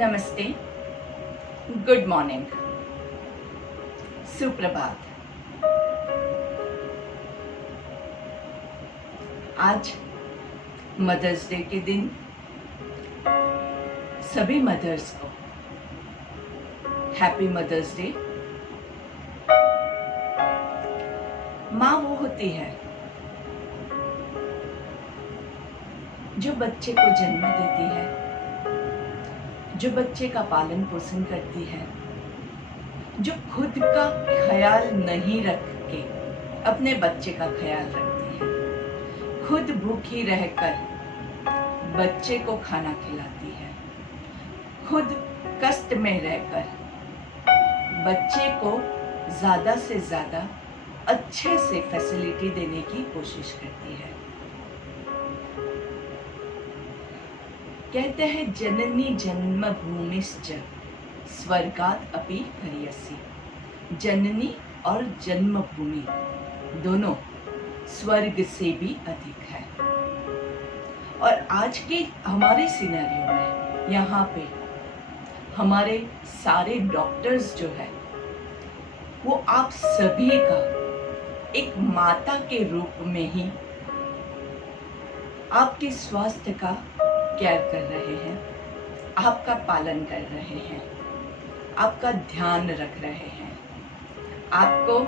नमस्ते, good morning, सुप्रभात। आज मदर्स डे के दिन सभी मदर्स को हैप्पी मदर्स डे। माँ वो होती है जो बच्चे को जन्म देती है, जो बच्चे का पालन पोषण करती है, जो खुद का ख्याल नहीं रख के अपने बच्चे का ख्याल रखती है, खुद भूखी रहकर बच्चे को खाना खिलाती है, खुद कष्ट में रहकर बच्चे को ज़्यादा से ज़्यादा अच्छे से फैसिलिटी देने की कोशिश करती है। कहते हैं जननी जन्मभूमिश्च स्वर्गात् अपि हरियसी। जननी और जन्मभूमि दोनों स्वर्ग से भी अधिक है। और आज के हमारे सिनेरियो में यहाँ पे हमारे सारे डॉक्टर्स जो है वो आप सभी का एक माता के रूप में ही आपके स्वास्थ्य का केयर कर रहे हैं, आपका पालन कर रहे हैं, आपका ध्यान रख रहे हैं, आपको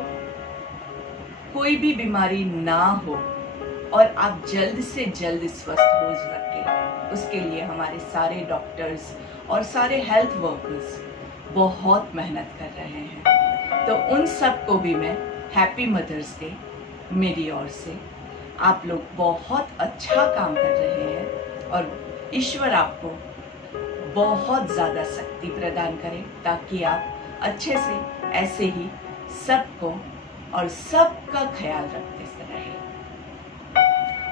कोई भी बीमारी ना हो और आप जल्द से जल्द स्वस्थ हो सके, उसके लिए हमारे सारे डॉक्टर्स और सारे हेल्थ वर्कर्स बहुत मेहनत कर रहे हैं। तो उन सब को भी मैं हैप्पी मदर्स डे मेरी ओर से। आप लोग बहुत अच्छा काम कर रहे हैं और ईश्वर आपको बहुत ज़्यादा शक्ति प्रदान करे ताकि आप अच्छे से ऐसे ही सबको और सबका ख्याल रखते रहें।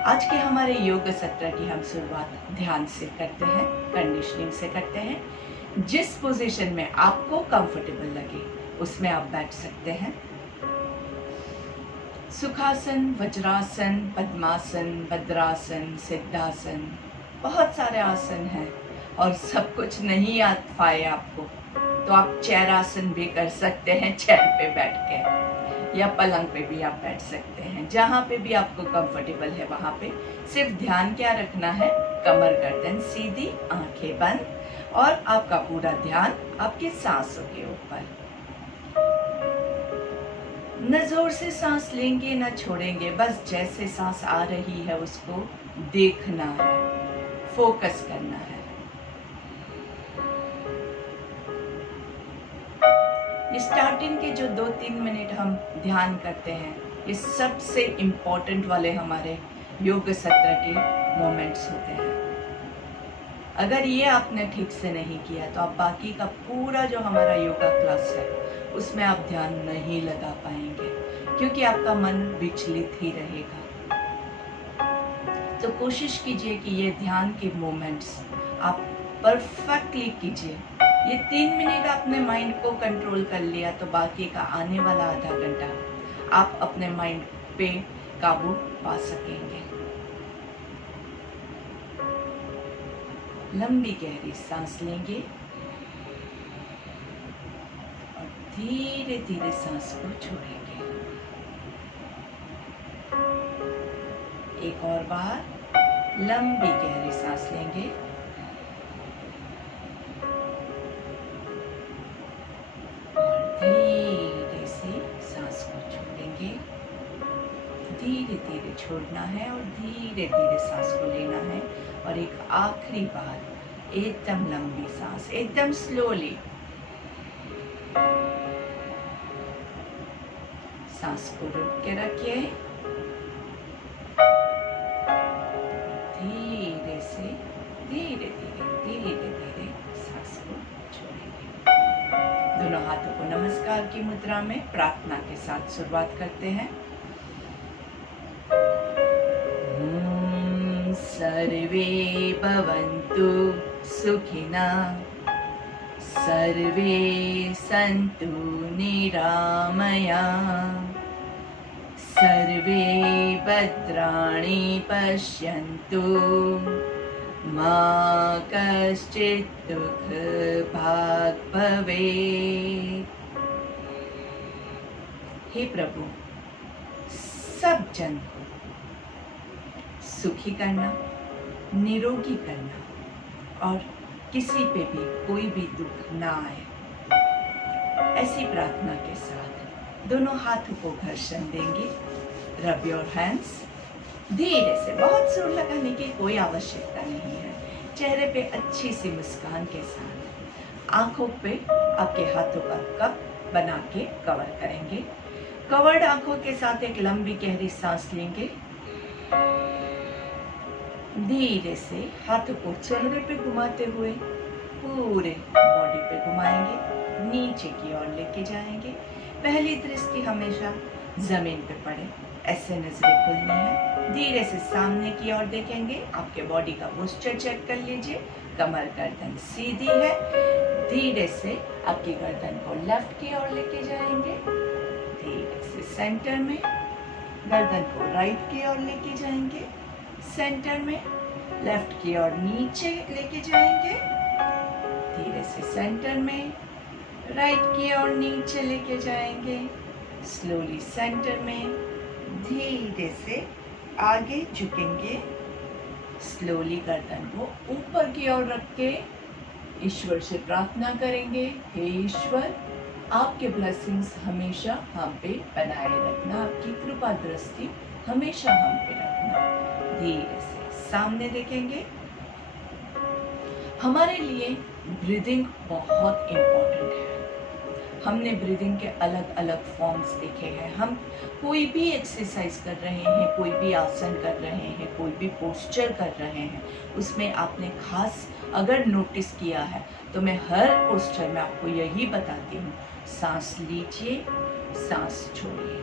आज के हमारे योग सत्र की हम शुरुआत ध्यान से करते हैं, कंडीशनिंग से करते हैं। जिस पोजीशन में आपको कंफर्टेबल लगे उसमें आप बैठ सकते हैं। सुखासन, वज्रासन, पद्मासन, भद्रासन, सिद्धासन, बहुत सारे आसन हैं और सब कुछ नहीं आ पाए आपको तो आप चेयर आसन भी कर सकते हैं। चेयर पे बैठ के या पलंग पे भी आप बैठ सकते हैं। जहाँ पे भी आपको कंफर्टेबल है वहाँ पे सिर्फ ध्यान क्या रखना है, कमर गर्दन सीधी, आंखें बंद और आपका पूरा ध्यान आपके सांसों के ऊपर। न जोर से सांस लेंगे न छोड़ेंगे, बस जैसे सांस आ रही है उसको देखना है, फोकस करना है। स्टार्टिंग के जो 2-3 मिनट हम ध्यान करते हैं ये सबसे इम्पोर्टेंट वाले हमारे योग सत्र के मोमेंट्स होते हैं। अगर ये आपने ठीक से नहीं किया तो आप बाकी का पूरा जो हमारा योगा क्लास है उसमें आप ध्यान नहीं लगा पाएंगे क्योंकि आपका मन विचलित ही रहेगा। तो कोशिश कीजिए कि ये ध्यान के मोमेंट्स आप परफेक्टली कीजिए। ये 3 मिनट आपने माइंड को कंट्रोल कर लिया तो बाकी का आने वाला आधा घंटा आप अपने माइंड पे काबू पा सकेंगे। लंबी गहरी सांस लेंगे और धीरे धीरे सांस को छोड़ेंगे। एक और बार लंबी गहरी सांस लेंगे और धीरे से सांस को छोड़ेंगे। धीरे धीरे छोड़ना है और धीरे धीरे सांस को लेना है। और एक आखिरी बार एकदम लंबी सांस, एकदम स्लोली सांस को रोक के रखिए। धीरे से धीरे धीरे धीरे धीरे सांस को छोड़ेंगे। दोनों हाथों को नमस्कार की मुद्रा में प्रार्थना के साथ शुरुआत करते हैं। सर्वे भवन्तु सुखिनः, सर्वे सन्तु निरामयाः, सर्वे भद्राणि पश्यन्तु मा कश्चित् दुःख भाग् भवेत्। हे प्रभु, सब जन को सुखी करना, निरोगी करना और किसी पे भी कोई भी दुख ना आए, ऐसी प्रार्थना के साथ दोनों हाथों को घर्षण देंगे। Rub your hands. धीरे से, बहुत जोर लगाने की कोई आवश्यकता नहीं है। चेहरे पे अच्छी सी मुस्कान के साथ आंखों पे आपके हाथों का कप बना के कवर करेंगे। कवर्ड आंखों के साथ एक लंबी गहरी सांस लेंगे। धीरे से हाथों को चेहरे पे घुमाते हुए पूरे बॉडी पे घुमाएंगे, नीचे की ओर लेके जाएंगे। पहली दृष्टि हमेशा जमीन पे पड़े, ऐसे नजरें खुलनी है। धीरे से सामने की ओर देखेंगे। आपके बॉडी का पोस्चर चेक कर लीजिए। कमर गर्दन सीधी है। धीरे से आपकी गर्दन को लेफ्ट की ओर लेके जाएंगे। धीरे से सेंटर में, गर्दन को राइट की ओर लेके जाएंगे। सेंटर में, लेफ्ट की ओर नीचे लेके जाएंगे। धीरे से सेंटर में, राइट की ओर नीचे लेके जाएंगे। स्लोली सेंटर में, धीरे से आगे झुकेंगे। स्लोली गर्दन को ऊपर की ओर रख के ईश्वर से प्रार्थना करेंगे, हे ईश्वर, आपके ब्लेसिंग्स हमेशा हम पे बनाए रखना, आपकी कृपा दृष्टि हमेशा हम पे रखना। धीरे से सामने देखेंगे। हमारे लिए ब्रीदिंग बहुत इम्पोर्टेंट है। हमने ब्रीदिंग के अलग अलग फॉर्म्स देखे हैं। हम कोई भी एक्सरसाइज कर रहे हैं, कोई भी आसन कर रहे हैं, कोई भी पोस्चर कर रहे हैं, उसमें आपने खास अगर नोटिस किया है तो मैं हर पोस्चर में आपको यही बताती हूँ, सांस लीजिए, सांस छोड़िए।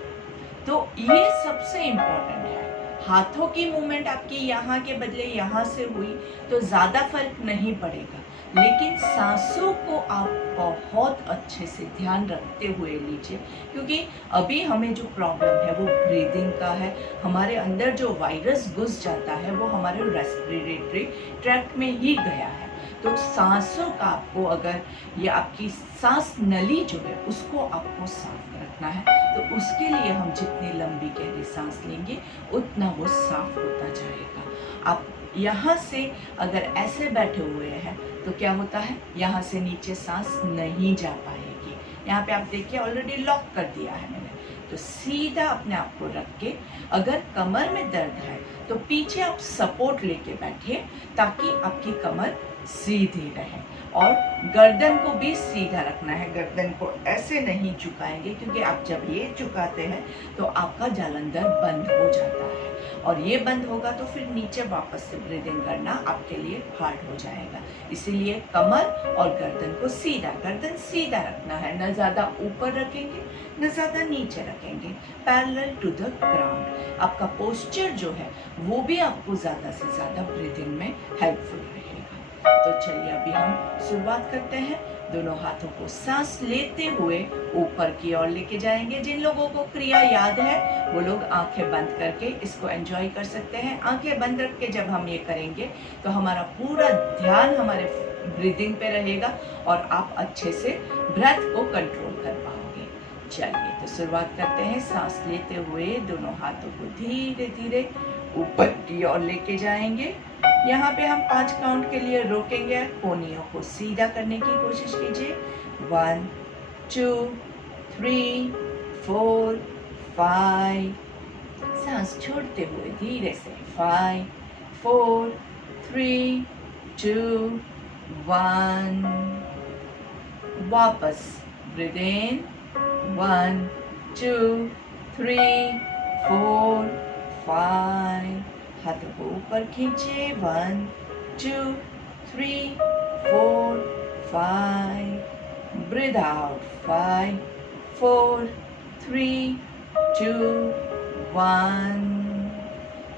तो ये सबसे इम्पोर्टेंट है। हाथों की मूवमेंट आपकी यहाँ के बदले यहाँ से हुई तो ज़्यादा फर्क नहीं पड़ेगा, लेकिन सांसों को आप बहुत अच्छे से ध्यान रखते हुए लीजिए, क्योंकि अभी हमें जो प्रॉब्लम है वो ब्रीदिंग का है। हमारे अंदर जो वायरस घुस जाता है वो हमारे रेस्पिरेटरी ट्रैक्ट में ही गया है। तो सांसों का आपको, अगर ये आपकी सांस नली जो है उसको आपको साफ रखना है, तो उसके लिए हम जितनी लंबी गहरी सांस लेंगे उतना वो साफ होता जाएगा। आप यहाँ से अगर ऐसे बैठे हुए हैं तो क्या होता है, यहाँ से नीचे सांस नहीं जा पाएगी। यहाँ पे आप देखिए ऑलरेडी लॉक कर दिया है मैंने। तो सीधा अपने आप को रख के, अगर कमर में दर्द है तो पीछे आप सपोर्ट लेके बैठिए ताकि आपकी कमर सीधी रहे, और गर्दन को भी सीधा रखना है। गर्दन को ऐसे नहीं झुकाएंगे, क्योंकि आप जब ये झुकाते हैं तो आपका जालंधर बंद हो जाता है, और ये बंद होगा तो फिर नीचे वापस से ब्रीदिंग करना आपके लिए हार्ड हो जाएगा। इसीलिए कमर और गर्दन को सीधा, गर्दन सीधा रखना है, न ज़्यादा ऊपर रखेंगे न ज़्यादा नीचे रखेंगे, पैरेलल टू द ग्राउंड। आपका पोस्चर जो है वो भी आपको ज़्यादा से ज़्यादा ब्रीदिंग में हेल्पफुल रहेगा। तो चलिए अभी हम शुरुआत करते हैं। दोनों हाथों को सांस लेते हुए ऊपर की ओर लेके जाएंगे। जिन लोगों को क्रिया याद है वो लोग आंखें बंद करके इसको एंजॉय कर सकते हैं। आंखें बंद रख के जब हम ये करेंगे तो हमारा पूरा ध्यान हमारे ब्रीदिंग पे रहेगा और आप अच्छे से ब्रेथ को कंट्रोल कर पाओगे। चलिए तो शुरुआत करते हैं। सांस लेते हुए दोनों हाथों को धीरे धीरे ऊपर की ओर लेके जाएंगे। यहाँ पे हम 5 काउंट के लिए रोकेंगे। कोहनियों को सीधा करने की कोशिश कीजिए। 1 2 3 4 5। सांस छोड़ते हुए धीरे से 5 4 3 2 1। वापस ब्रीथ इन 1 2 3 4 5। हाथों को ऊपर खींचिए। 1 2 3 4 5। Breathe out 5 4 3 2 1।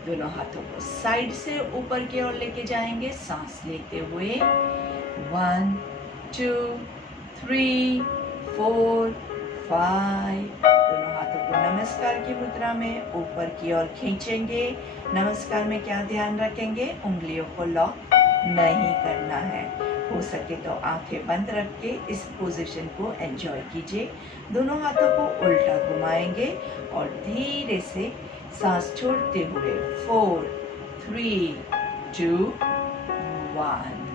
दोनों हाथों को साइड से ऊपर की ओर लेके जाएंगे। सांस लेते हुए 1 2 3 4 5। दोनों हाथों को नमस्कार की मुद्रा में ऊपर की ओर खींचेंगे। नमस्कार में क्या ध्यान रखेंगे? उंगलियों को लॉक नहीं करना है। हो सके तो आंखें बंद रख के इस पोजीशन को एंजॉय कीजिए। दोनों हाथों को उल्टा घुमाएंगे और धीरे से सांस छोड़ते हुए 4, 3, 2, 1।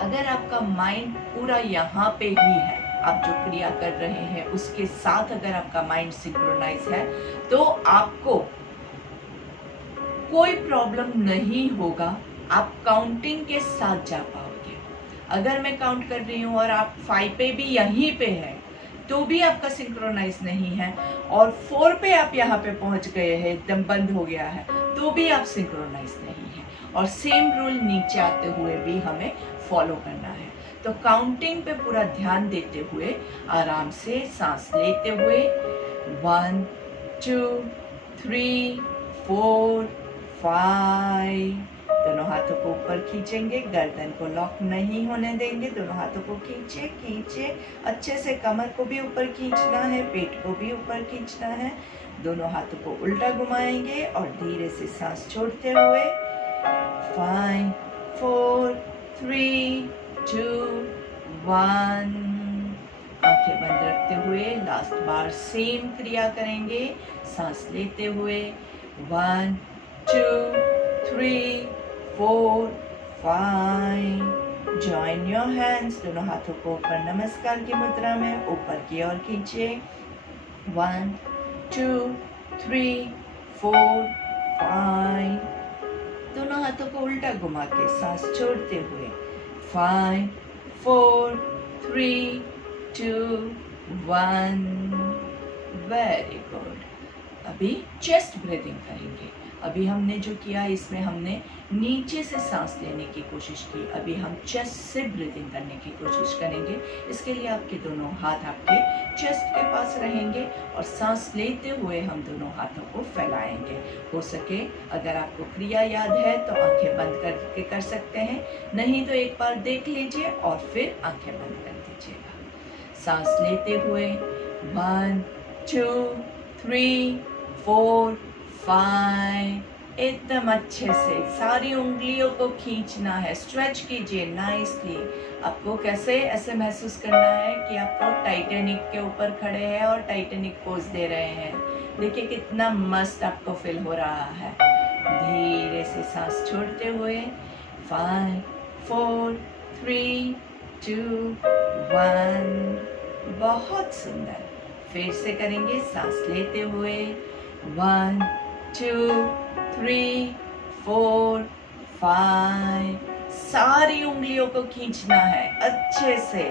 अगर आपका माइंड पूरा यहाँ पे ही है, आप जो क्रिया कर रहे हैं उसके साथ अगर आपका माइंड सिंक्रोनाइज है, तो आपको कोई प्रॉब्लम नहीं होगा। आप काउंटिंग के साथ जा पाओगे। अगर मैं काउंट कर रही हूँ और आप 5 पे भी यहीं पे है, तो भी आपका सिंक्रोनाइज नहीं है, और 4 पे आप यहाँ पे पहुंच गए हैं, एकदम बंद हो गया है, तो भी आप सिंक्रोनाइज नहीं है। और सेम रूल नीचे आते हुए भी हमें फॉलो करना है। तो काउंटिंग पे पूरा ध्यान देते हुए आराम से सांस लेते हुए 1, 2, 3, 4, 5। दोनों हाथों को ऊपर खींचेंगे, गर्दन को लॉक नहीं होने देंगे। दोनों हाथों को खींचे खींचे अच्छे से, कमर को भी ऊपर खींचना है, पेट को भी ऊपर खींचना है। दोनों हाथों को उल्टा घुमाएंगे और धीरे से सांस छोड़ते हुए 5, 4, 3, 2, 1। आंखें बंद रखते हुए लास्ट बार सेम क्रिया करेंगे। सांस लेते हुए 1, 2, 3, 4, 5। जॉइन योर हैंड्स, दोनों हाथों को ऊपर नमस्कार की मुद्रा में ऊपर की ओर खींचिए। 1, 2, 3, 4, 5। दोनों हाथों को उल्टा घुमा के सांस छोड़ते हुए 5, 4, 3, 2, 1। Very good. अभी चेस्ट ब्रीदिंग करेंगे। अभी हमने जो किया इसमें हमने नीचे से सांस लेने की कोशिश की, अभी हम चेस्ट से ब्रीदिंग करने की कोशिश करेंगे। इसके लिए आपके दोनों हाथ आपके चेस्ट के पास रहेंगे और सांस लेते हुए हम दोनों हाथों को फैलाएंगे। हो सके अगर आपको क्रिया याद है तो आंखें बंद करके कर सकते हैं, नहीं तो एक बार देख लीजिए और फिर आंखें बंद कर दीजिएगा। सांस लेते हुए 1, 2, 3, 4, 5। एकदम अच्छे से सारी उंगलियों को खींचना है, स्ट्रेच कीजिए नाइसली। आपको कैसे ऐसे महसूस करना है कि आप तो टाइटैनिक के ऊपर खड़े हैं और टाइटैनिक पोज दे रहे हैं। देखिए कितना मस्त आपको फील हो रहा है। धीरे से सांस छोड़ते हुए 5, 4, 3, 2, 1। बहुत सुंदर। फिर से करेंगे। सांस लेते हुए 1, 2, 3, 4, 5। सारी उंगलियों को खींचना है अच्छे से।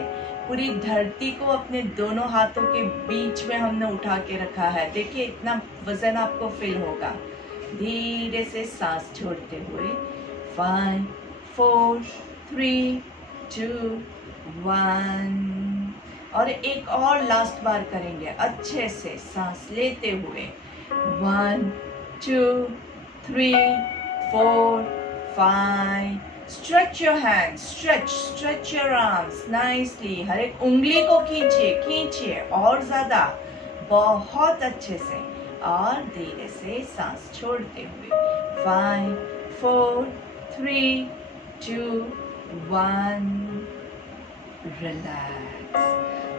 पूरी धरती को अपने दोनों हाथों के बीच में हमने उठा के रखा है। देखिए इतना वजन आपको फील होगा। धीरे से सांस छोड़ते हुए 5, 4, 3, 2, 1। और एक और लास्ट बार करेंगे अच्छे से। सांस लेते हुए 1, 2, 3, 4, 5। Stretch your hands, stretch your arms nicely. हर एक उंगली को खींचिए खींचिए और ज्यादा, बहुत अच्छे से। और धीरे से सांस छोड़ते हुए 5, 4, 3, 2, 1। रिलैक्स।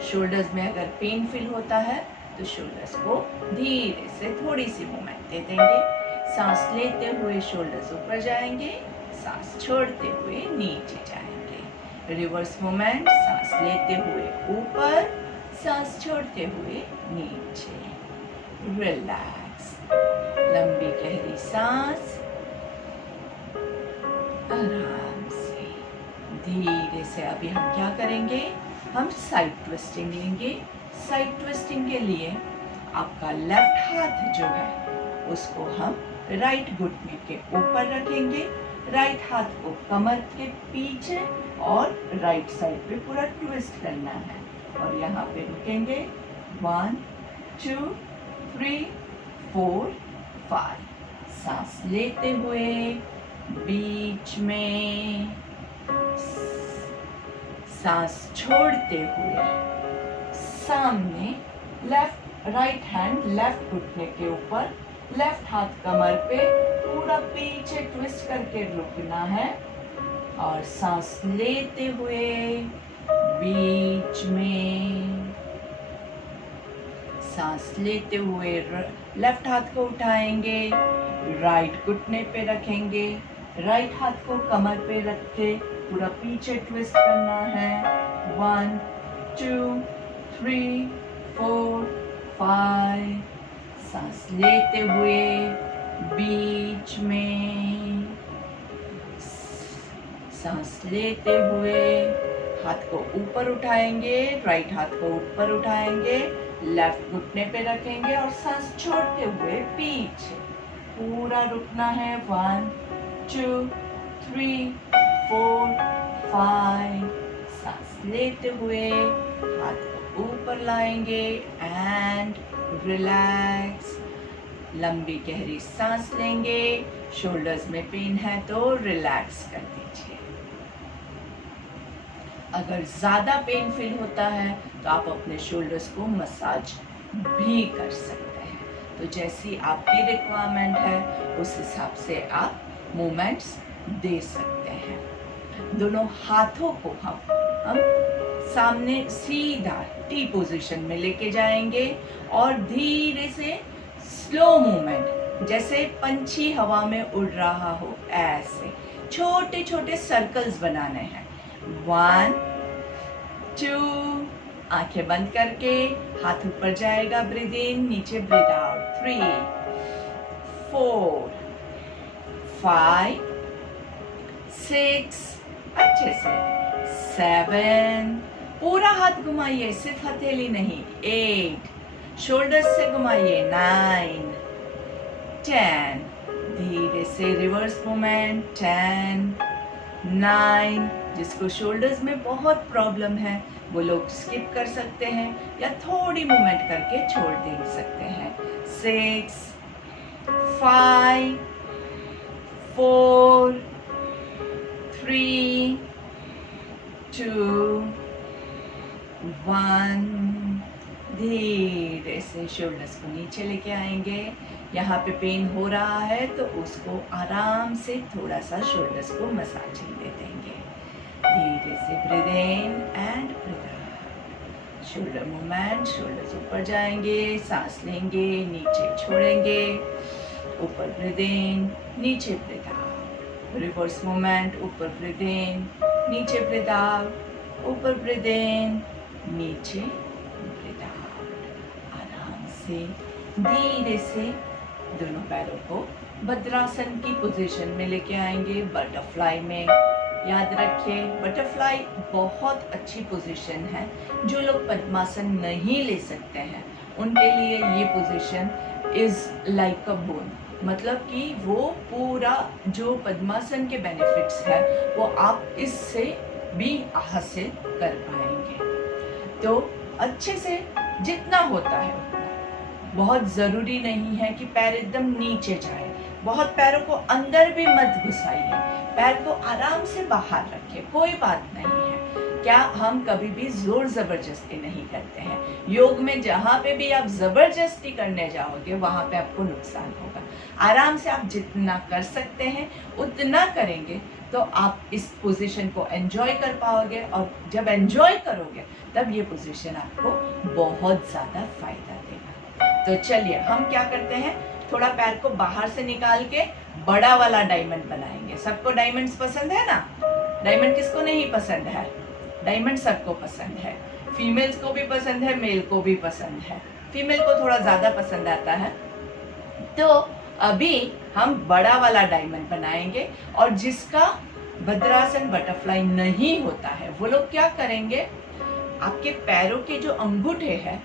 शोल्डर्स में अगर पेन फील होता है तो शोल्डर्स को धीरे से थोड़ी सी मूवमेंट दे देंगे। सांस लेते हुए शोल्डर्स ऊपर जाएंगे, सांस छोड़ते हुए नीचे जाएंगे। Reverse movement. सांस लेते हुए ऊपर, सांस छोड़ते हुए नीचे। रिलैक्स। लंबी गहरी सांस। आराम से धीरे से। अभी हम क्या करेंगे, हम साइड ट्विस्टिंग लेंगे। साइड ट्विस्टिंग के लिए आपका लेफ्ट हाथ जो है उसको हम राइट घुटने के ऊपर रखेंगे। राइट हाथ को कमर के पीछे और राइट साइड पे पूरा ट्विस्ट करना है और यहाँ पे रुकेंगे। 1, 2, 3, 4, 5। सांस लेते हुए बीच में, सांस छोड़ते हुए सामने। राइट हैंड लेफ्ट घुटने के ऊपर लेफ्ट हाथ कमर पे, पूरा पीछे ट्विस्ट करके रुकना है और सांस लेते हुए बीच में, सांस लेते हुए लेफ्ट हाथ को उठाएंगे, राइट घुटने पे रखेंगे, राइट हाथ को कमर पे रख के पूरा पीछे ट्विस्ट करना है। 1 2 3 4 5, सांस लेते हुए बीच में, सांस लेते हुए हाथ को ऊपर उठाएंगे, राइट हाथ को ऊपर उठाएंगे, लेफ्ट घुटने पे रखेंगे और सांस छोड़ते हुए पीछे पूरा रुकना है। 1 2 3 4 5, सांस लेते हुए हाथ को ऊपर लाएंगे एंड रिलैक्स। लंबी गहरी सांस लेंगे, शोल्डर्स में पेन है तो रिलैक्स कर दीजिए। अगर ज़्यादा पेन फील होता है तो आप अपने शोल्डर्स को मसाज भी कर सकते हैं। तो जैसी आपकी रिक्वायरमेंट है उस हिसाब से आप मूवमेंट्स दे सकते हैं। दोनों हाथों को हम सामने सीधा टी पोजीशन में लेके जाएंगे और धीरे से स्लो मूवमेंट, जैसे पंछी हवा में उड़ रहा हो ऐसे छोटे छोटे सर्कल्स बनाने हैं। 1 2, आंखें बंद करके हाथ ऊपर जाएगा, ब्रीद इन, नीचे ब्रीद आउट। 3 4 5 6, अच्छे से 7, पूरा हाथ घुमाइए, सिर्फ हथेली नहीं। 8, शोल्डर्स से घुमाइए। 9 10, धीरे से रिवर्स मूवमेंट। 10 9, जिसको शोल्डर्स में बहुत प्रॉब्लम है वो लोग स्किप कर सकते हैं या थोड़ी मूवमेंट करके छोड़ दे सकते हैं। 6 5 4 3 2 1, धीरे से शोल्डर्स को नीचे लेके आएंगे। यहाँ पे पेन हो रहा है तो उसको आराम से थोड़ा सा शोल्डर्स को मसाजिंग दे देंगे। धीरे से breathe in and breathe out. Shoulder movement, shoulders ऊपर जाएंगे, सांस लेंगे, नीचे छोड़ेंगे, ऊपर ब्रीद इन, नीचे ब्रीद आउट। रिवर्स मूवमेंट, ऊपर ब्रीद इन, नीचे ब्रीद आउट, ऊपर ब्रीद इन, नीचे ब्रीद आउट। आराम से धीरे से दोनों पैरों को भद्रासन की पोजीशन में लेके आएंगे, बटरफ्लाई में। याद रखिए बटरफ्लाई बहुत अच्छी पोजीशन है। जो लोग पद्मासन नहीं ले सकते हैं उनके लिए ये position is like a bone, मतलब कि वो पूरा जो पद्मासन के बेनिफिट्स है वो आप इससे भी हासिल कर पाएंगे। तो अच्छे से जितना होता है उतना, बहुत ज़रूरी नहीं है कि पैर एकदम नीचे जाए, बहुत पैरों को अंदर भी मत घुसाइए, पैर को आराम से बाहर रखिए, कोई बात नहीं है। क्या हम कभी भी जोर जबरदस्ती नहीं करते हैं। योग में जहाँ पे भी आप जबरदस्ती करने जाओगे वहाँ पे आपको नुकसान होगा। आराम से आप जितना कर सकते हैं उतना करेंगे तो आप इस पोजीशन को एंजॉय कर पाओगे, और जब एंजॉय करोगे तब ये पोजीशन आपको बहुत ज़्यादा फायदा देगा। तो चलिए हम क्या करते हैं, थोड़ा पैर को बाहर से निकाल के बड़ा वाला डायमंड बनाएंगे। सबको डायमंड्स पसंद है ना? डायमंड किसको नहीं पसंद है? डायमंड सबको पसंद है, फीमेल्स को भी पसंद है, मेल को भी पसंद है। फीमेल को थोड़ा ज्यादा पसंद आता है। तो अभी हम बड़ा वाला डायमंड बनाएंगे, और जिसका भद्रासन बटरफ्लाई नहीं होता है वो लोग क्या करेंगे, आपके पैरों के जो अंगूठे हैं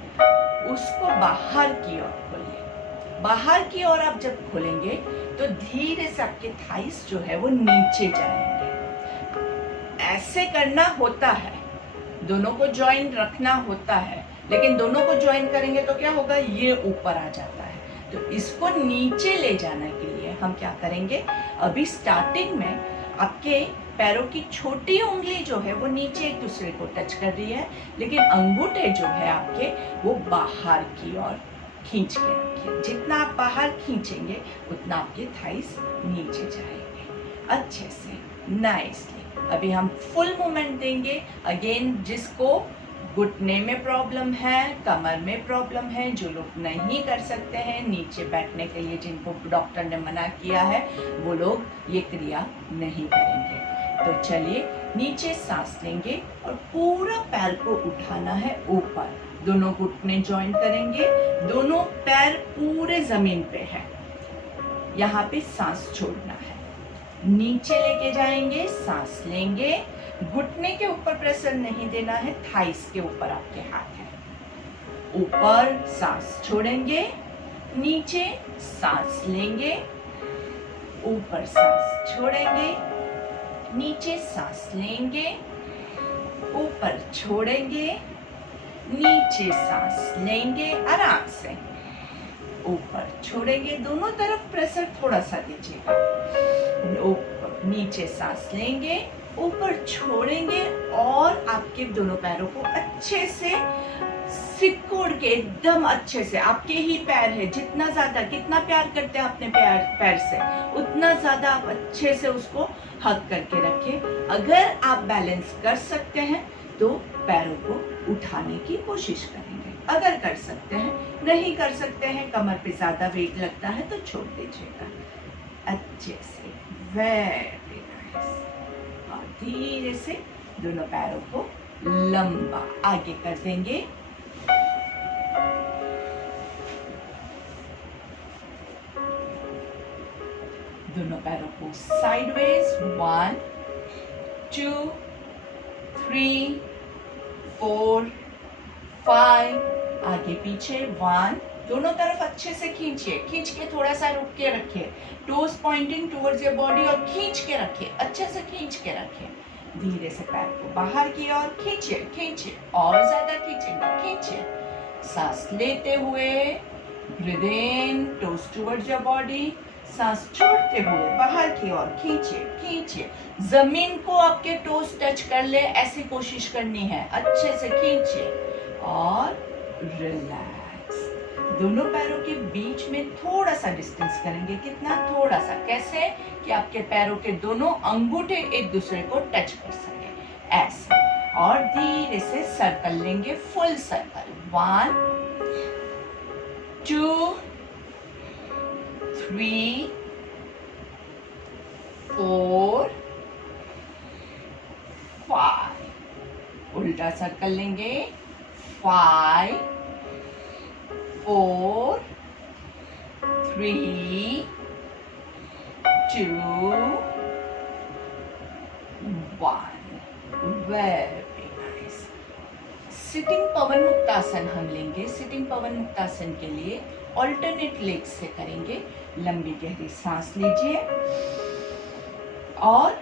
उसको बाहर की ओर खोलिए। बाहर की ओर आप जब खोलेंगे तो धीरे से आपके थाइस जो है वो नीचे जाएंगे। ऐसे करना होता है, दोनों को ज्वाइन रखना होता है, लेकिन दोनों को ज्वाइन करेंगे तो क्या होगा, ये ऊपर आ जाता है। तो इसको नीचे ले जाने के लिए हम क्या करेंगे, अभी स्टार्टिंग में आपके पैरों की छोटी उंगली जो है वो नीचे एक दूसरे को टच कर रही है, लेकिन अंगूठे जो है आपके वो बाहर की ओर खींच के रखिए। जितना आप बाहर खींचेंगे उतना आपके थाइस नीचे जाएंगे अच्छे से, नाइसली। अभी हम फुल मूवमेंट देंगे। अगेन, जिसको घुटने में प्रॉब्लम है, कमर में प्रॉब्लम है, जो लोग नहीं कर सकते हैं नीचे बैठने के लिए, जिनको डॉक्टर ने मना किया है, वो लोग ये क्रिया नहीं करेंगे। तो चलिए, नीचे सांस लेंगे और पूरा पैर को उठाना है ऊपर। दोनों घुटने जॉइन करेंगे, दोनों पैर पूरे जमीन पे है। यहाँ पे सांस छोड़ना है, नीचे लेके जाएंगे, सांस लेंगे, घुटने के ऊपर प्रेशर नहीं देना है, थाइस के ऊपर आपके हाथ है। ऊपर सांस छोड़ेंगे, नीचे सांस लेंगे, ऊपर सांस छोड़ेंगे, नीचे सांस लेंगे, ऊपर छोड़ेंगे, नीचे सांस लेंगे, आराम से ऊपर छोड़ेंगे। दोनों तरफ प्रेशर थोड़ा सा दीजिएगा। ऊपर नीचे सांस लेंगे, ऊपर छोड़ेंगे और आपके दोनों पैरों को अच्छे से सिकोड़ के, एकदम अच्छे से, आपके ही पैर है, जितना ज्यादा, कितना प्यार करते हैं अपने पैर से, उतना ज्यादा आप अच्छे से उसको हक करके रखें। अगर आप बैलेंस कर सकते हैं तो पैरों को उठाने की कोशिश करेंगे। अगर कर सकते हैं, नहीं कर सकते हैं, कमर पे ज्यादा वेट लगता है तो छोड़ दीजिएगा अच्छे से। Very nice. और धीरे से दोनों पैरों को लंबा आगे कर देंगे। दोनों पैरों को साइडवेज, 1 2 3 4 5, आगे पीछे 1। दोनों तरफ अच्छे से खींचिए, खींच के थोड़ा सा रुक के रखिए, toes pointing towards your body, और खींच के रखिए, अच्छे से खींच के रखिए। धीरे से पैर को बाहर की ओर खींचिए, खींचिए, और ज्यादा खींचेंगे, खींचिए। सांस लेते हुए breathe in, toes towards your body, सांस छोड़ते हुए बाहर की ओर खींचिए, खींचिए। जमीन को आपके टोज टच कर ले, ऐसी कोशिश करनी है। अच्छे से खींचिए और रिलैक्स। दोनों पैरों के बीच में थोड़ा सा डिस्टेंस करेंगे। कितना? थोड़ा सा। कैसे? कि आपके पैरों के दोनों अंगूठे एक दूसरे को टच कर सके, ऐसे। और धीरे से सर्कल लेंगे, फुल सर्कल। 1 2 3 4 5। उल्टा सर्कल लेंगे। 5 4 3 2 1। Very nice. सिटिंग पवन मुक्तासन हम लेंगे। सिटिंग पवन मुक्तासन के लिए ऑल्टरनेट लेग्स से करेंगे। लंबी गहरी सांस लीजिए और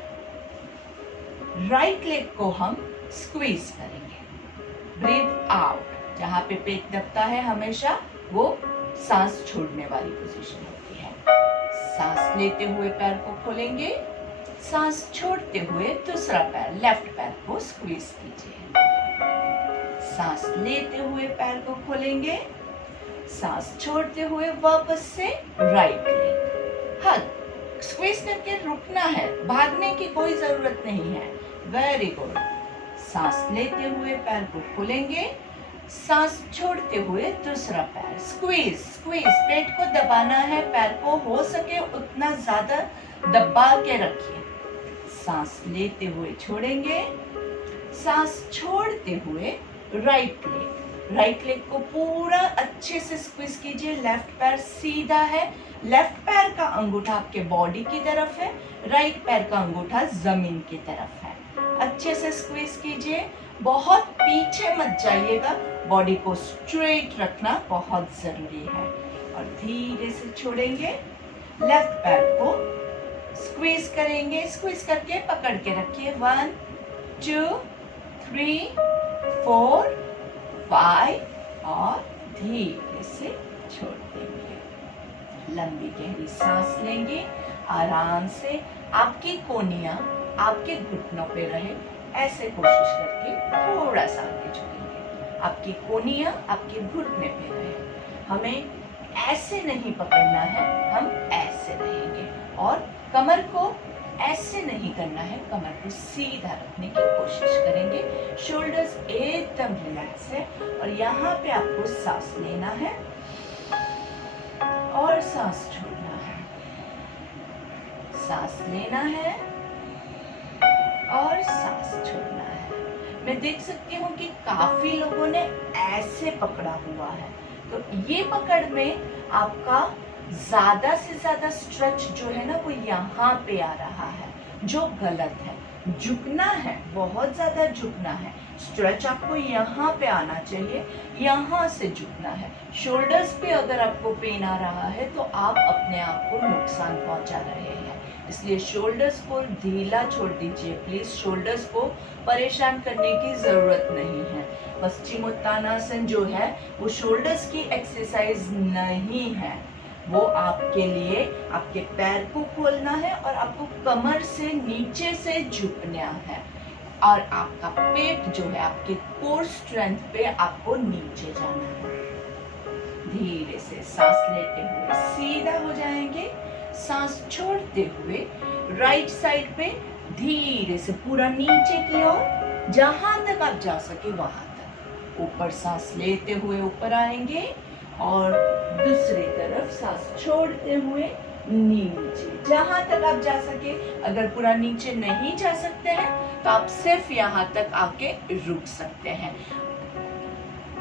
राइट लेग को हम स्क्वीज करेंगे। Breathe out. जहां पे पेट दबता है हमेशा वो सांस छोड़ने वाली पोजीशन होती है। सांस लेते हुए पैर को खोलेंगे, सांस छोड़ते हुए दूसरा पैर, लेफ्ट पैर को स्क्वीज कीजिए। सांस लेते हुए पैर को खोलेंगे, सांस छोड़ते हुए वापस से राइट लेग हग। स्क्वीज करके रुकना है, भागने की कोई जरूरत नहीं है। Very good. सांस लेते हुए पैर को खोलेंगे, सांस छोड़ते हुए दूसरा पैर स्क्वीज। स्क्वीज, पेट को दबाना है, पैर को हो सके उतना ज्यादा दबा के रखिए। सांस लेते हुए छोड़ेंगे, सांस छोड़ते हुए राइट लेग। राइट लेग को पूरा अच्छे से स्क्वीज कीजिए। लेफ्ट पैर सीधा है, लेफ्ट पैर का अंगूठा आपके बॉडी की तरफ है, राइट पैर का अंगूठा जमीन की तरफ है। अच्छे से स्क्वीज कीजिए, बहुत पीछे मत जाइएगा, बॉडी को स्ट्रेट रखना बहुत जरूरी है। और धीरे से छोड़ेंगे, लेफ्ट पैर को स्क्वीज करेंगे। स्क्वीज करके पकड़ के रखिए। 1 2 3 4 5 और धीरे से छोड़ देंगे। लंबी गहरी सांस लेंगे, आराम से आपकी कोहनियां आपके घुटनों पे रहे, ऐसे कोशिश करके थोड़ा सा आगे झुकेंगे। आपकी कोहनियां आपके घुटने पे रहे। हमें ऐसे नहीं पकड़ना है, हम ऐसे रहेंगे और कमर को ऐसे नहीं करना है, कमर को सीधा रखने की कोशिश करेंगे। शोल्डर्स एकदम रिलैक्स है और यहाँ पे आपको सांस लेना है और सांस छोड़ना है, सांस लेना है और सांस छोड़ना है। मैं देख सकती हूँ कि काफी लोगों ने ऐसे पकड़ा हुआ है, तो ये पकड़ में आपका ज्यादा से ज्यादा स्ट्रेच जो है ना वो यहाँ पे आ रहा है, जो गलत है। झुकना है, बहुत ज्यादा झुकना है, स्ट्रेच आपको यहाँ पे आना चाहिए, यहाँ से झुकना है। शोल्डर्स पे अगर आपको पेन आ रहा है तो आप अपने आप को नुकसान पहुंचा रहे हैं, इसलिए शोल्डर्स को ढीला छोड़ दीजिए प्लीज। शोल्डर्स को परेशान करने की जरूरत नहीं है। पश्चिमोत्तानासन जो है वो शोल्डर्स की एक्सरसाइज नहीं है, वो आपके लिए आपके पैर को खोलना है और आपको कमर से नीचे से झुकना है और आपका पेट जो है आपके कोर स्ट्रेंथ पे आपको नीचे जाना है। धीरे से सांस लेते हुए सीधा हो जाएंगे, सांस छोड़ते हुए राइट साइड पे धीरे से पूरा नीचे की ओर, जहां तक आप जा सके वहां तक। ऊपर सांस लेते हुए ऊपर आएंगे और दूसरी तरफ सांस छोड़ते हुए नीचे, जहां तक आप जा सके। अगर पूरा नीचे नहीं जा सकते हैं तो आप सिर्फ यहाँ तक आके रुक सकते हैं।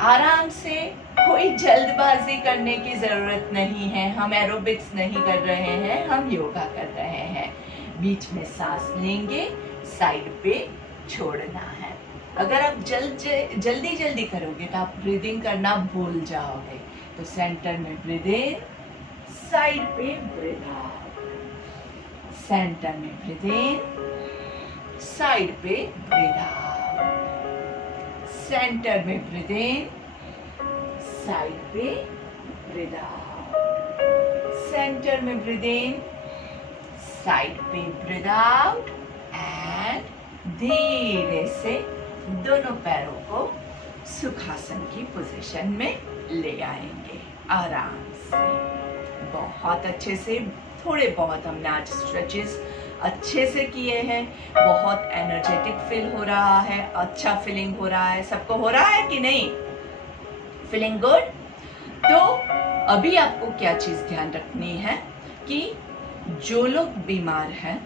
आराम से, कोई जल्दबाजी करने की जरूरत नहीं है। हम एरोबिक्स नहीं कर रहे हैं, हम योगा कर रहे हैं। बीच में सांस लेंगे, साइड पे छोड़ना है। अगर आप जल्दी करोगे तो आप ब्रीदिंग करना भूल जाओगे। तो सेंटर में ब्रीद इन, साइड पे ब्रीद आउट, सेंटर में ब्रीद इन, साइड पे ब्रीद आउट, सेंटर में ब्रीद इन, साइड पे ब्रीद आउट, सेंटर में ब्रीद इन, साइड पे ब्रीद आउट एंड धीरे से दोनों पैरों को सुखासन की पोजीशन में ले आएंगे आराम से। बहुत अच्छे से, थोड़े बहुत हमने आज स्ट्रेचेस अच्छे से किए हैं। बहुत एनर्जेटिक फील हो रहा है, अच्छा फीलिंग हो रहा है। सबको हो रहा है कि नहीं? Feeling good? तो अभी आपको क्या चीज ध्यान रखनी है कि जो लोग बीमार हैं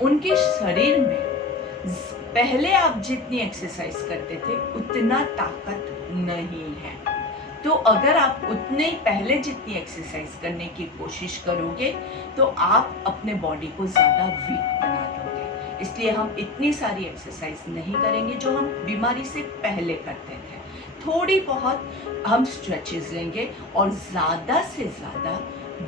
उनके शरीर में पहले आप जितनी एक्सरसाइज करते थे उतना ताकत नहीं है। तो अगर आप उतने पहले जितनी एक्सरसाइज करने की कोशिश करोगे तो आप अपने बॉडी को ज्यादा वीक बना दोगे। इसलिए हम इतनी सारी एक्सरसाइज नहीं करेंगे जो हम बीमारी से पहले करते थे। थोड़ी बहुत हम स्ट्रेचेस लेंगे और ज्यादा से ज्यादा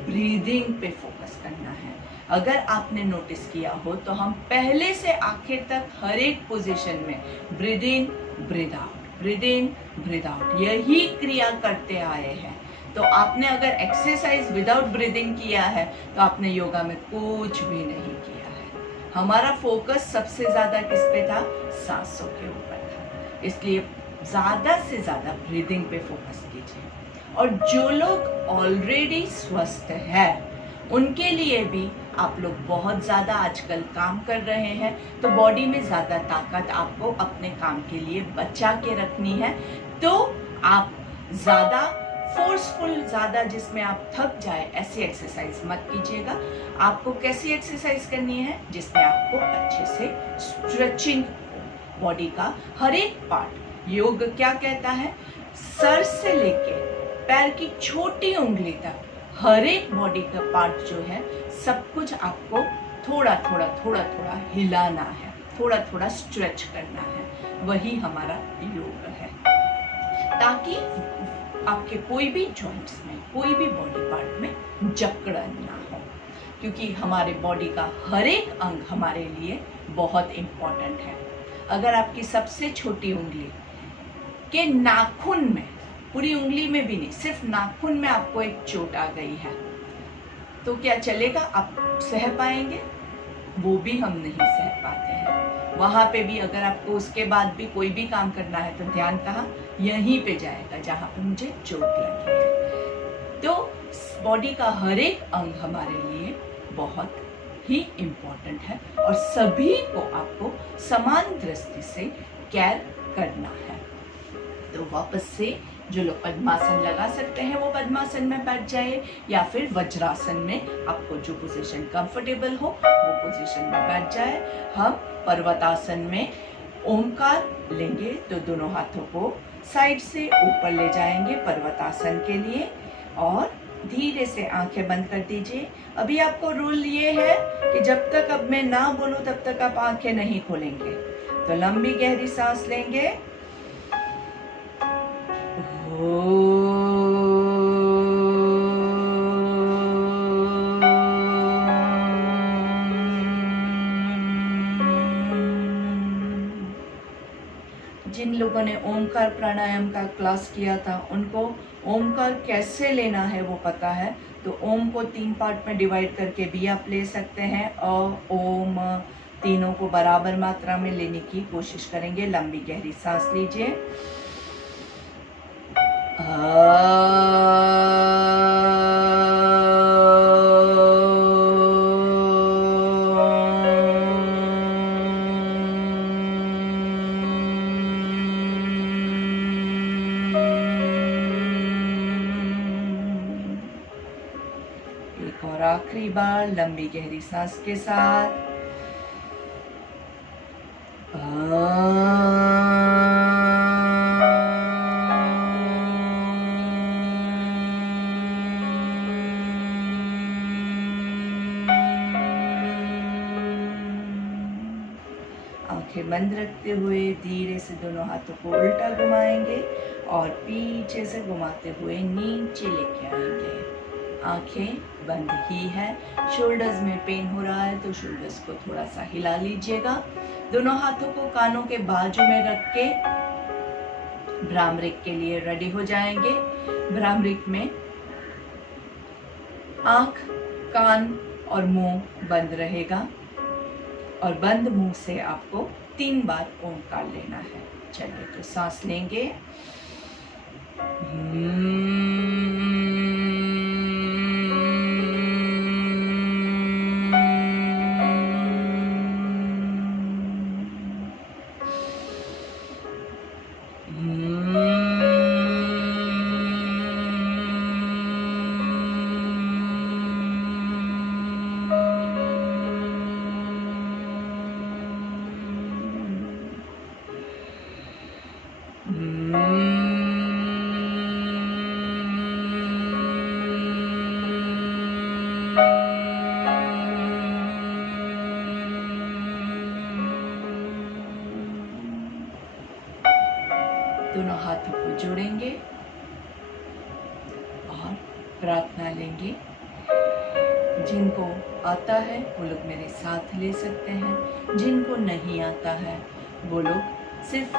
ब्रीदिंग पे फोकस करना है। अगर आपने नोटिस किया हो तो हम पहले से आखिर तक हर एक पोजीशन में breathe in breathe out, breathe in breathe out, यही क्रिया करते आए हैं। तो आपने अगर एक्सरसाइज विदाउट ब्रीदिंग किया है तो आपने योगा में कुछ भी नहीं किया है। हमारा फोकस सबसे ज्यादा किस पे था? सांसों के ऊपर था। इसलिए ज्यादा से ज्यादा ब्रीदिंग पे फोकस कीजिए। और जो लोग ऑलरेडी स्वस्थ है उनके लिए भी आप लोग बहुत ज्यादा आजकल काम कर रहे हैं, तो बॉडी में ज्यादा ताकत आपको अपने काम के लिए बचा के रखनी है। तो आप ज्यादा फोर्सफुल, ज्यादा जिसमें आप थक जाए ऐसी एक्सरसाइज मत कीजिएगा। आपको कैसी एक्सरसाइज करनी है? जिसमें आपको अच्छे से स्ट्रेचिंग, बॉडी का हर एक पार्ट। योग क्या कहता है? सर से लेके पैर की छोटी उंगली तक हर एक बॉडी का पार्ट जो है सब कुछ आपको थोड़ा थोड़ा हिलाना है, थोड़ा थोड़ा स्ट्रेच करना है। वही हमारा योग है, ताकि आपके कोई भी जॉइंट्स में, कोई भी बॉडी पार्ट में जकड़न ना हो। क्योंकि हमारे बॉडी का हर एक अंग हमारे लिए बहुत इम्पोर्टेंट है। अगर आपकी सबसे छोटी उंगली के नाखून में, पूरी उंगली में भी नहीं, सिर्फ नाखून में आपको एक चोट आ गई है तो क्या चलेगा? आप सह पाएंगे? वो भी हम नहीं सह पाते हैं। वहां पे भी अगर आपको उसके बाद भी कोई भी काम करना है तो ध्यान कहाँ? यहीं पे जाएगा जहां पे मुझे चोट लगी है। तो बॉडी का हर एक अंग हमारे लिए बहुत ही इम्पोर्टेंट है और सभी को आपको समान दृष्टि से केयर करना है। तो वापस से जो लोग पद्मासन लगा सकते हैं वो पद्मासन में बैठ जाए, या फिर वज्रासन में आपको जो पोजीशन कंफर्टेबल हो वो पोजीशन में बैठ जाए। हम पर्वतासन में ओमकार लेंगे, तो दोनों हाथों को साइड से ऊपर ले जाएंगे पर्वतासन के लिए, और धीरे से आंखें बंद कर दीजिए। अभी आपको रूल ये है कि जब तक अब मैं ना बोलूं तब तक आप आंखें नहीं खोलेंगे। तो लंबी गहरी सांस लेंगे, जिन लोगों ने ओमकार प्राणायाम का क्लास किया था उनको ओमकार कैसे लेना है वो पता है। तो ओम को 3 पार्ट में डिवाइड करके भी आप ले सकते हैं। ओम तीनों को बराबर मात्रा में लेने की कोशिश करेंगे। लंबी गहरी सांस लीजिए, एक और आखिरी बार लंबी गहरी सांस के साथ आंखें बंद रखते हुए धीरे से दोनों हाथों को उल्टा घुमाएंगे और पीछे से घुमाते हुए नीचे लेके आएंगे। आंखें बंद ही है। शोल्डर्स में पेन हो रहा है तो शोल्डर्स को थोड़ा सा हिला लीजिएगा। दोनों हाथों को कानों के बाजू में रख के भ्रामरिक के लिए रेडी हो जाएंगे। भ्रामरिक में आंख, कान और मुंह बंद रहेगा और बंद मुंह से आपको 3 बार ओंकार लेना है। चलिए, तो सांस लेंगे, दोनों हाथों को जोड़ेंगे और प्रार्थना लेंगे। जिनको आता है वो लोग मेरे साथ ले सकते हैं, जिनको नहीं आता है वो लोग सिर्फ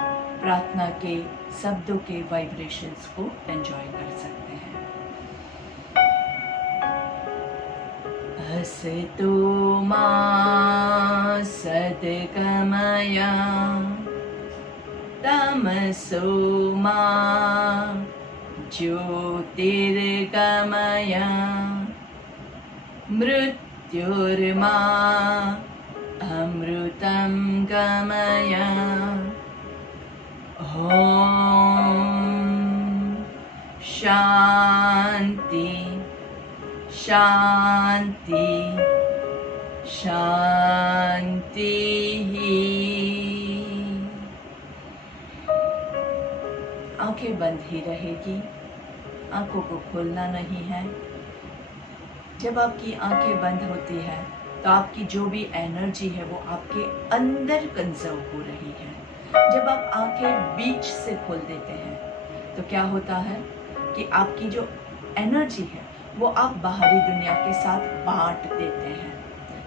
प्रार्थना के शब्दों के वाइब्रेशंस को एंजॉय कर सकते हैं। असतो मा सद्गमय तमसो मा ज्योतिर्गमय मृत्युर्मा अमृतं गमय। ओम शांति शांति शांति। आंखें बंद ही रहेगी, आंखों को खोलना नहीं है। जब आपकी आंखें बंद होती है तो आपकी जो भी एनर्जी है वो आपके अंदर कंजर्व हो रही है। जब आप आंखें बीच से खोल देते हैं तो क्या होता है कि आपकी जो एनर्जी है वो आप बाहरी दुनिया के साथ बांट देते हैं।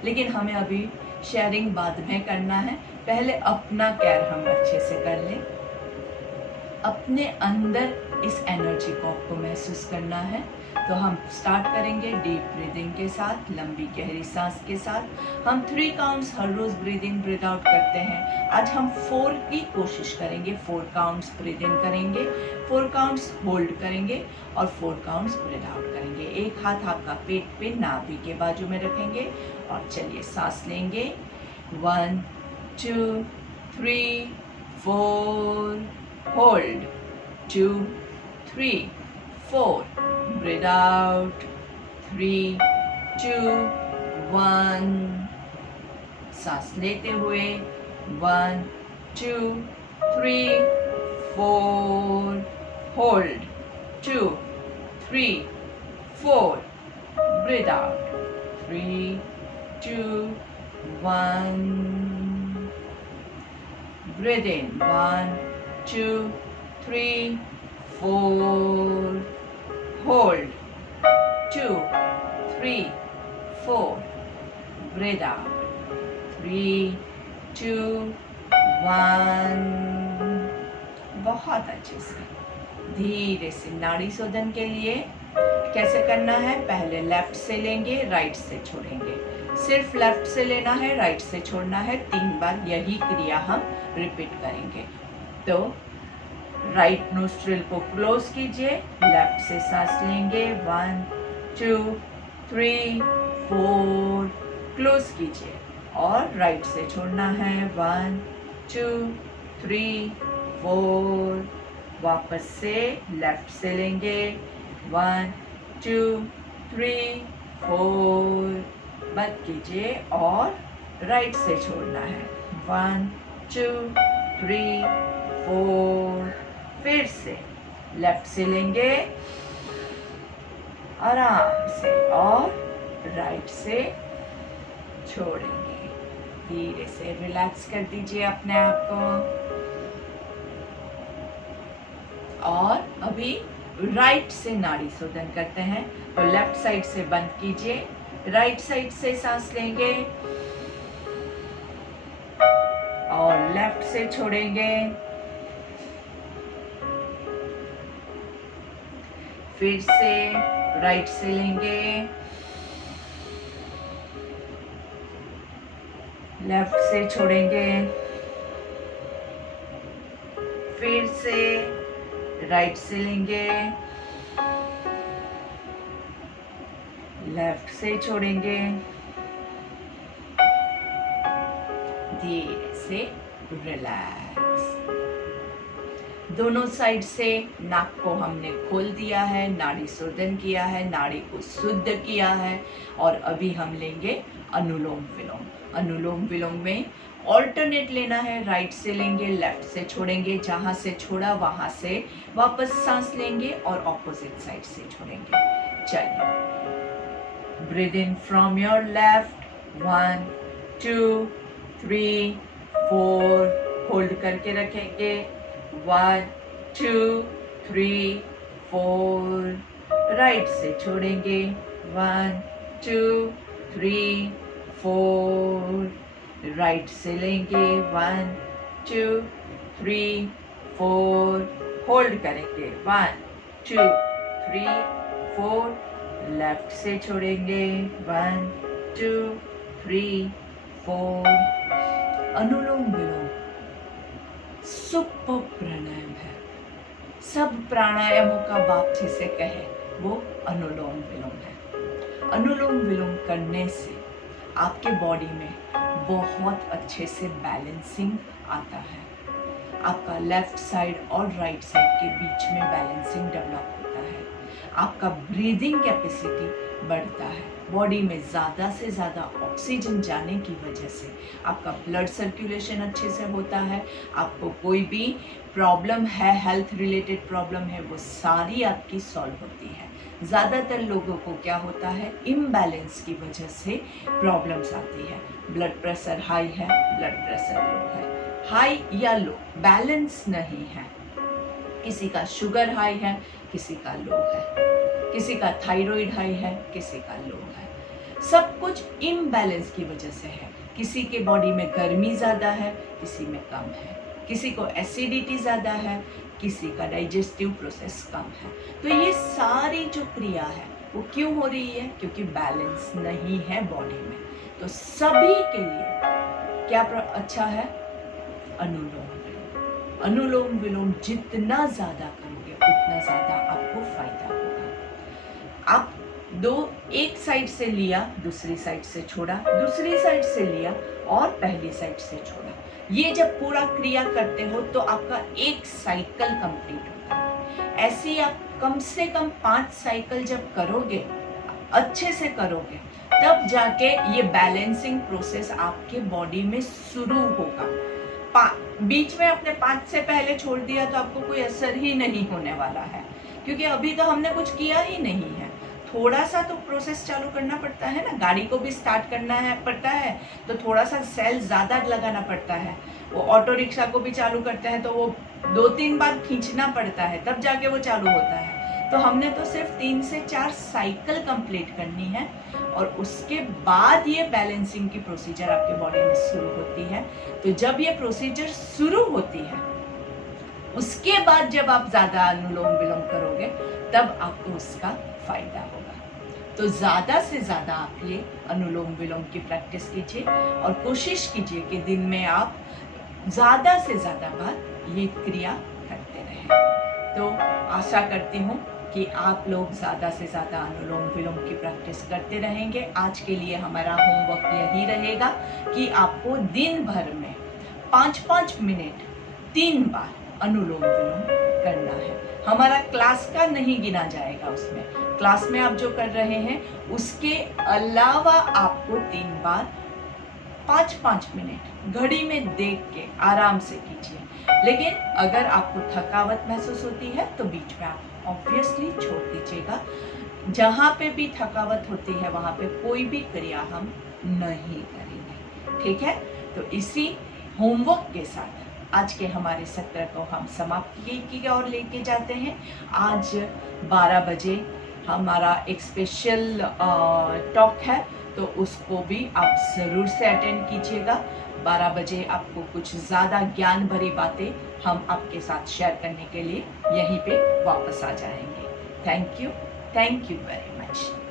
लेकिन हमें अभी शेयरिंग बाद में करना है, पहले अपना केयर हम अच्छे से कर लें। अपने अंदर इस एनर्जी को आपको महसूस करना है। तो हम स्टार्ट करेंगे डीप ब्रीदिंग के साथ, लंबी गहरी सांस के साथ। हम 3 काउंट्स हर रोज ब्रीद इन ब्रीद आउट करते हैं। आज हम 4 की कोशिश करेंगे। 4 काउंट्स ब्रीद इन करेंगे, 4 काउंट्स होल्ड करेंगे और 4 काउंट्स ब्रीद आउट करेंगे। एक हाथ आपका पेट पे नाभि के बाजू में रखेंगे और चलिए सांस लेंगे। 1 2 3 4 होल्ड, 2 3 4 breathe out, 3 2 1 सांस लेते हुए 1 2 3 4 hold, 2 3 4 breathe out, 3 2 1 breathe in, 1 2 3 4 hold, 2 3 4 breathe out, 3 2 1 बहुत अच्छे से धीरे से नाड़ी शोधन के लिए कैसे करना है, पहले लेफ्ट से लेंगे, राइट से छोड़ेंगे। सिर्फ लेफ्ट से लेना है, राइट से छोड़ना है। 3 बार यही क्रिया हम रिपीट करेंगे। तो राइट नोस्ट्रिल को क्लोज कीजिए, लेफ्ट से सांस लेंगे, 1 2 3 4 क्लोज कीजिए और राइट से छोड़ना है, 1 2 3 4 वापस से लेफ्ट से लेंगे, 1 2 3 4 बंद कीजिए और राइट से छोड़ना है, 1 2 3 4 फिर से लेफ्ट से लेंगे आराम से और राइट से छोड़ेंगे। धीरे से रिलैक्स कर दीजिए अपने आप को। और अभी राइट से नाड़ी शोधन करते हैं। तो लेफ्ट साइड से बंद कीजिए, राइट साइड से सांस लेंगे और लेफ्ट से छोड़ेंगे। फिर से राइट से लेंगे, लेफ्ट से छोड़ेंगे। फिर से राइट से लेंगे, लेफ्ट से छोड़ेंगे। धीरे से रिलैक्स। दोनों साइड से नाक को हमने खोल दिया है, नाड़ी शोधन किया है, नाड़ी को शुद्ध किया है। और अभी हम लेंगे अनुलोम विलोम। अनुलोम विलोम में ऑल्टरनेट लेना है, राइट से लेंगे, लेफ्ट से छोड़ेंगे, जहां से छोड़ा वहां से वापस सांस लेंगे और ऑपोजिट साइड से छोड़ेंगे। चलिए, breathe in from your left, 1 2 3 4 hold करके रखेंगे, 1 2 3 4 राइट से छोड़ेंगे, 1 2 3 4 राइट से लेंगे, 1 2 3 4 होल्ड करेंगे, 1 2 3 4 लेफ्ट से छोड़ेंगे, 1 2 3 4। अनुलोम विलोम सुपर प्राणायाम है। सब प्राणायामों का बाप जिसे कहे वो अनुलोम विलोम है। अनुलोम विलोम करने से आपके बॉडी में बहुत अच्छे से बैलेंसिंग आता है। आपका लेफ्ट साइड और राइट साइड के बीच में बैलेंसिंग डेवलप होता है। आपका ब्रीदिंग कैपेसिटी बढ़ता है। बॉडी में ज़्यादा से ज़्यादा ऑक्सीजन जाने की वजह से आपका ब्लड सर्कुलेशन अच्छे से होता है। आपको कोई भी प्रॉब्लम है, हेल्थ रिलेटेड प्रॉब्लम है, वो सारी आपकी सॉल्व होती है। ज़्यादातर लोगों को क्या होता है, इम्बैलेंस की वजह से प्रॉब्लम्स आती है। ब्लड प्रेशर हाई है, ब्लड प्रेशर लो है, हाई या लो, बैलेंस नहीं है। किसी का शुगर हाई है, किसी का लो है, किसी का थायराइड हाई है, किसी का लो है। सब कुछ इम्बैलेंस की वजह से है। किसी के बॉडी में गर्मी ज़्यादा है, किसी में कम है। किसी को एसिडिटी ज़्यादा है, किसी का डाइजेस्टिव प्रोसेस कम है। तो ये सारी जो क्रिया है वो क्यों हो रही है? क्योंकि बैलेंस नहीं है बॉडी में। तो सभी के लिए क्या अच्छा है? अनुलोम विलोम। अनुलोम विलोम जितना ज्यादा करोगे उतना ज्यादा आपको फायदा होगा। आप एक साइड से लिया, दूसरी साइड से छोड़ा, दूसरी साइड से लिया और पहली साइड से छोड़ा। ये जब पूरा क्रिया करते हो तो आपका एक साइकिल कंप्लीट होता है। ऐसे ही आप कम से कम 5 साइकिल जब करोगे, अच्छे से करोगे, तब जाके ये बैलेंसिंग प्रोसेस आपके बॉडी में शुरू होगा। बीच में अपने 5 से पहले छोड़ दिया तो आपको कोई असर ही नहीं होने वाला है, क्योंकि अभी तो हमने कुछ किया ही नहीं है। थोड़ा सा तो प्रोसेस चालू करना पड़ता है ना, गाड़ी को भी स्टार्ट करना है पड़ता है तो थोड़ा सा सेल ज़्यादा लगाना पड़ता है। वो ऑटो रिक्शा को भी चालू करते हैं तो वो 2-3 बार खींचना पड़ता है, तब जाके वो चालू होता है। तो हमने तो सिर्फ 3 से 4 साइकिल कंप्लीट करनी है और उसके बाद ये बैलेंसिंग की प्रोसीजर आपके बॉडी में शुरू होती है। तो जब ये प्रोसीजर शुरू होती है, उसके बाद जब आप ज़्यादा अनुलोम विलोम करोगे तब आपको उसका फायदा होगा। तो ज़्यादा से ज़्यादा आप ये अनुलोम विलोम की प्रैक्टिस कीजिए और कोशिश कीजिए कि दिन में आप ज़्यादा से ज़्यादा बार ये क्रिया करते रहें। तो आशा करती हूँ कि आप लोग ज़्यादा से ज़्यादा अनुलोम विलोम की प्रैक्टिस करते रहेंगे। आज के लिए हमारा होमवर्क यही रहेगा कि आपको दिन भर में 5-5 मिनट 3 बार अनुलोम विलोम करना है। हमारा क्लास का नहीं गिना जाएगा उसमें। क्लास में आप जो कर रहे हैं उसके अलावा आपको 3 बार 5-5 मिनट घड़ी में देख के आराम से कीजिए। लेकिन अगर आपको थकावट महसूस होती है तो बीच में आप ऑब्वियसली छोड़ दीजिएगा। जहाँ पे भी थकावट होती है वहाँ पे कोई भी क्रिया हम नहीं करेंगे, ठीक है? तो इसी होमवर्क के साथ आज के हमारे सत्र को हम समाप्ति की ओर लेके जाते हैं। आज 12 बजे हमारा एक स्पेशल टॉक है, तो उसको भी आप ज़रूर से अटेंड कीजिएगा। 12 बजे आपको कुछ ज़्यादा ज्ञान भरी बातें हम आपके साथ शेयर करने के लिए यहीं पे वापस आ जाएंगे। Thank you very much.